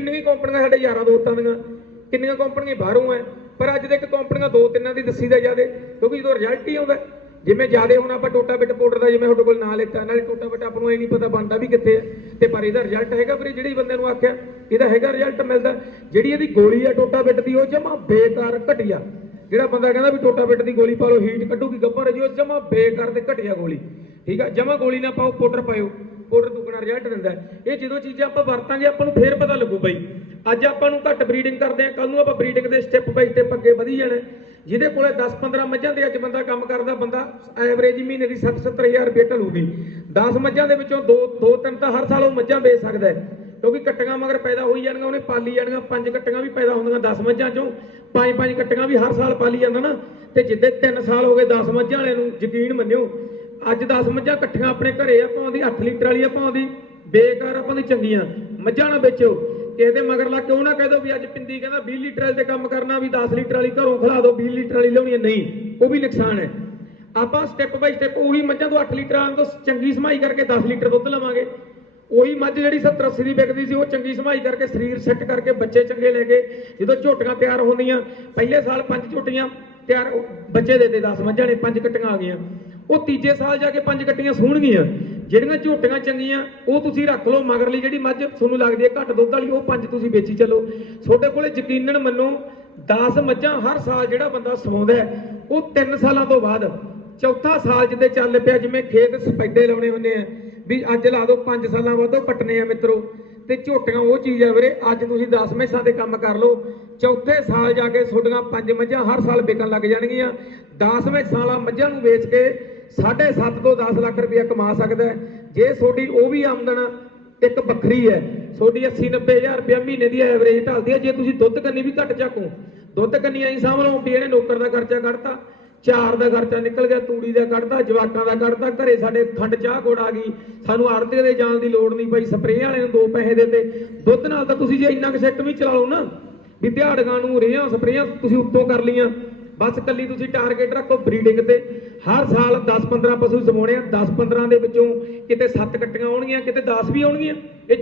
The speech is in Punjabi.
ਕਿੰਨੀਆਂ ਕੰਪਨੀਆਂ ਸਾਡੇ ਯਾਰਾਂ ਦੋਸਤਾਂ ਦੀਆਂ, ਕਿੰਨੀਆਂ ਕੰਪਨੀਆਂ ਬਾਹਰੋਂ ਐ, ਪਰ ਅੱਜ ਤੱਕ ਕੰਪਨੀਆਂ ਦੋ ਤਿੰਨਾਂ ਦੀ ਦੱਸੀ ਦਾ ਜਿਆਦੇ, ਕਿਉਂਕਿ ਜਦੋਂ ਰਿਜ਼ਲਟ ਹੀ ਆਉਂਦਾ, ਜਿਵੇਂ ਜਿਆਦੇ ਹੁਣ ਆਪਾਂ ਟੋਟਾ ਬਿਟ ਪਾਊਡਰ ਦਾ ਜਿਵੇਂ ਤੁਹਾਡੇ ਕੋਲ ਨਾਂ ਲਿੱਤਾ ਨਾਲੇ ਟੋਟਾ ਬਿਟ ਆਪਾਂ ਨੂੰ ਇਹ ਨਹੀਂ ਪਤਾ ਬਣਦਾ ਵੀ ਕਿੱਥੇ ਹੈ ਤੇ ਪਰ ਇਹਦਾ ਰਿਜ਼ਲਟ ਹੈਗਾ ਪਰ ਜਿਹੜੀ ਬੰਦੇ ਨੂੰ ਆਖਿਆ, ਇਹਦਾ ਹੈਗਾ ਰਿਜ਼ਲਟ ਮਿਲਦਾ, ਜਿਹੜੀ ਇਹਦੀ ਗੋਲੀ ਆ ਟੋਟਾ ਬਿਟ ਦੀ, ਉਹ ਜਮਾ ਬੇਕਾਰ ਘਟਿਆ। ਜਿਹੜਾ ਬੰਦਾ ਕਹਿੰਦਾ ਵੀ ਟੋਟਾ ਬਿਟ ਦੀ ਗੋਲੀ ਪਾ ਲਓ ਹੀਟ ਕੱਢੂਗੀ ਗੱਭਰ ਜੀ, ਉਹ ਜਮਾ ਬੇਕਾਰ ਤੇ ਘਟਿਆ ਗੋਲੀ। ਠੀਕ ਆ, ਜਮਾ ਗੋਲੀ ਨਾ ਪਾਓ, ਪਾਊਡਰ ਪਾਇਓ। ਪਾਊਡਰ ਦੁੱਗਣਾ ਰਿਜ਼ਲਟ ਦਿੰਦਾ ਇਹ ਜਦੋਂ ਚੀਜ਼ਾਂ ਆਪਾਂ ਵਰਤਾਂਗੇ, ਆਪਾਂ ਨੂੰ ਫੇਰ ਪਤਾ ਲੱਗੂ ਬਈ। ਅੱਜ ਆਪਾਂ ਨੂੰ ਘੱਟ ਬਰੀਡਿੰਗ ਕਰਦੇ ਆ ਕੱਲ ਨੂੰ ਆਪਾਂ ਬਰੀਡਿੰਗ ਦੇ ਸਟੈਪ ਬਾਈ ਸਟੈਪ ਅੱਗੇ ਵਧੀ ਜਾਣਾ ਜਿਹਦੇ ਕੋਲੇ 10-15 ਮੱਝਾਂ ਦੇ ਅੱਜ ਬੰਦਾ ਕੰਮ ਕਰਦਾ, ਬੰਦਾ ਐਵਰੇਜ ਮਹੀਨੇ ਦੀ 60-70000 ਰੁਪਏ ਢਲੂਗੀ 10 ਮੱਝਾਂ ਦੇ ਵਿੱਚੋਂ ਦੋ ਦੋ ਤਿੰਨ ਤਾਂ ਹਰ ਸਾਲ ਉਹ ਮੱਝਾਂ ਵੇਚ ਸਕਦਾ ਕਿਉਂਕਿ ਕੱਟੀਆਂ ਮਗਰ ਪੈਦਾ ਹੋਈ ਜਾਣਗੀਆਂ, ਉਹਨੇ ਪਾਲੀ ਜਾਣਗੀਆਂ, ਪੰਜ ਕੱਟੀਆਂ ਵੀ ਪੈਦਾ ਹੁੰਦੀਆਂ 10 ਮੱਝਾਂ ਚੋਂ। ਪੰਜ ਪੰਜ ਕੱਟੀਆਂ ਵੀ ਹਰ ਸਾਲ ਪਾਲੀ ਜਾਂਦਾ ਨਾ। ਤੇ ਜਿੱਦੇ 3 ਸਾਲ ਹੋ ਗਏ 10 ਮੱਝਾਂ ਵਾਲੇ ਨੂੰ ਯਕੀਨ ਮੰਨਿਓ ਅੱਜ 10 ਮੱਝਾਂ ਇਕੱਠੀਆਂ ਆਪਣੇ ਘਰੇ ਆ ਪਾਉਂਦੀ 8 ਲੀਟਰ ਵਾਲੀ ਆ ਪਾਉਂਦੀ ਬੇਕਾਰ ਆਪਾਂ ਦੀ ਚੰਗੀਆਂ। ਮੱਝਾਂ ਨਾ ਵੇਚੋ। ਕਿਸੇ ਦੇ ਮਗਰ ਲੱਗ ਕੇ ਉਹ ਨਾ ਕਹਿ ਦੋ ਵੀ ਅੱਜ ਪਿੰਦੀ ਕਹਿੰਦਾ 20 ਲੀਟਰ ਵਾਲੇ ਤੇ ਕੰਮ ਕਰਨਾ, ਵੀ 10 ਲੀਟਰ ਵਾਲੀ ਘਰੋਂ ਖਲਾ ਦੋ 20 ਲੀਟਰ ਵਾਲੀ ਲਿਆਉਣੀ ਹੈ ਨਹੀਂ, ਉਹ ਵੀ ਨੁਕਸਾਨ ਹੈ। ਆਪਾਂ ਸਟੈਪ ਬਾਈ ਸਟੈਪ ਉਹੀ ਮੱਝਾਂ ਤੋਂ 8 ਲੀਟਰ ਆਉਣ ਤੋਂ ਚੰਗੀ ਸਮਾਈ ਕਰਕੇ 10 ਲੀਟਰ ਦੁੱਧ ਲਵਾਂਗੇ। ਉਹੀ ਮੱਝ ਜਿਹੜੀ 70 80 ਦੀ ਵਿਕਦੀ ਸੀ, ਉਹ ਚੰਗੀ ਸਮਾਈ ਕਰਕੇ, ਸਰੀਰ ਸੈੱਟ ਕਰਕੇ ਬੱਚੇ ਚੰਗੇ ਲੈ ਕੇ ਜਦੋਂ ਝੋਟੀਆਂ ਤਿਆਰ ਹੁੰਦੀਆਂ, ਪਹਿਲੇ ਸਾਲ ਪੰਜ ਝੋਟੀਆਂ ਤਿਆਰ, ਬੱਚੇ ਦੇ ਦੇ 10 ਮੱਝਾਂ ਨੇ, ਪੰਜ ਕੱਟੀਆਂ ਆ ਗਈਆਂ। ਉਹ ਤੀਜੇ ਸਾਲ ਜਾ ਕੇ ਪੰਜ ਕੱਟੀਆਂ ਸੂਣਗੀਆਂ। ਜਿਹੜੀਆਂ ਝੋਟੀਆਂ ਚੰਗੀਆਂ, ਉਹ ਤੁਸੀਂ ਰੱਖ ਲਓ, ਮਗਰਲੀ ਜਿਹੜੀ ਮੱਝ ਤੁਹਾਨੂੰ ਲੱਗਦੀ ਹੈ ਘੱਟ ਦੁੱਧ ਵਾਲੀ, ਉਹ ਪੰਜ ਤੁਸੀਂ ਵੇਚੀ ਚੱਲੋ। ਤੁਹਾਡੇ ਕੋਲੇ ਯਕੀਨਨ ਮੰਨੋ 10 ਮੱਝਾਂ ਹਰ ਸਾਲ ਜਿਹੜਾ ਬੰਦਾ ਸਵਾਉਂਦਾ ਉਹ 3 ਸਾਲਾਂ ਤੋਂ ਬਾਅਦ, ਚੌਥਾ ਸਾਲ ਜਿੱਦੇ ਚੱਲ ਪਿਆ, ਜਿਵੇਂ ਖੇਤ ਸਪੈਡੇ ਲਾਉਣੇ ਹੁੰਦੇ ਆ, ਵੀ ਅੱਜ ਲਾ ਦਿਓ 5 ਸਾਲਾਂ ਬਾਅਦ ਉਹ ਪੱਟਨੇ ਆ ਮਿੱਤਰੋ। ਤੇ ਝੋਟੀਆਂ ਉਹ ਚੀਜ਼ ਆ ਵੀਰੇ, ਅੱਜ ਤੁਸੀਂ 10 ਮੈਸਾਂ ਤੇ ਕੰਮ ਕਰ ਲਓ। ਚੌਥੇ ਸਾਲ ਜਾ ਕੇ ਤੁਹਾਡੀਆਂ ਪੰਜ ਮੱਝਾਂ ਹਰ ਸਾਲ ਵਿਕਣ ਲੱਗ ਜਾਣਗੀਆਂ। 10ਵੇਂ ਸਾਲਾਂ ਮੱਝਾਂ ਨੂੰ ਵੇਚ ਕੇ 7.5 ਤੋਂ 10 ਲੱਖ ਰੁਪਇਆ ਕਮਾ ਸਕਦਾ ਜੇ ਤੁਹਾਡੀ ਉਹ ਵੀ ਆਮਦਨ ਇੱਕ ਵੱਖਰੀ ਹੈ, ਤੁਹਾਡੀ 80 90000 ਰੁਪਇਆ ਮਹੀਨੇ ਦੀ ਐਵਰੇਜ ਢਲਦੀ ਹੈ, ਜੇ ਤੁਸੀਂ ਦੁੱਧ ਕੰਨੀ ਵੀ ਘੱਟ ਚੱਕੋ, ਦੁੱਧ ਕੰਨੀ ਆਈ ਸਾਂਭ ਲਓ ਵੀ ਇਹਨੇ ਨੌਕਰ ਦਾ ਖਰਚਾ ਕੱਢਤਾ, ਚਾਰ ਦਾ ਖਰਚਾ ਨਿਕਲ ਗਿਆ, ਤੂੜੀ ਦਾ ਕੱਢਦਾ ਜਵਾਕਾਂ ਦਾ ਕੱਢਦਾ ਘਰੇ ਸਾਡੇ ਖੰਡ ਚਾਹ ਗੁੜ ਆ ਗਈ, ਸਾਨੂੰ ਆੜਤੇ ਦੇ ਜਾਣ ਦੀ ਲੋੜ ਨਹੀਂ ਪਈ, ਸਪਰੇਅ ਵਾਲੇ ਨੂੰ ਦੋ ਪੈਸੇ ਦੇ ਦੁੱਧ ਨਾਲ ਤਾਂ ਤੁਸੀਂ ਜੇ ਇੰਨਾ ਕੁ ਸੈੱਟ ਵੀ ਚਲਾ ਲਓ ਨਾ, ਵੀ ਦਿਹਾੜੀਆਂ ਨੂੰ ਰੇਹਾਂ ਸਪਰੇਆਂ ਤੁਸੀਂ ਉੱਤੋਂ ਕਰ ਲੀਆਂ ਬਸ ਕੱਲੀ ਤੁਸੀਂ ਟਾਰਗੇਟ ਰੱਖੋ ਬਰੀਡਿੰਗ ਤੇ। ਹਰ ਸਾਲ 10-15 ਪਸ਼ੂ ਸਮਾਉਣੇ ਆ। 10-15 ਦੇ ਵਿੱਚੋਂ ਕਿਤੇ 7 ਕੱਟੀਆਂ ਆਉਣਗੀਆਂ, ਕਿਤੇ 10 ਵੀ ਆਉਣਗੀਆਂ। ਇਹ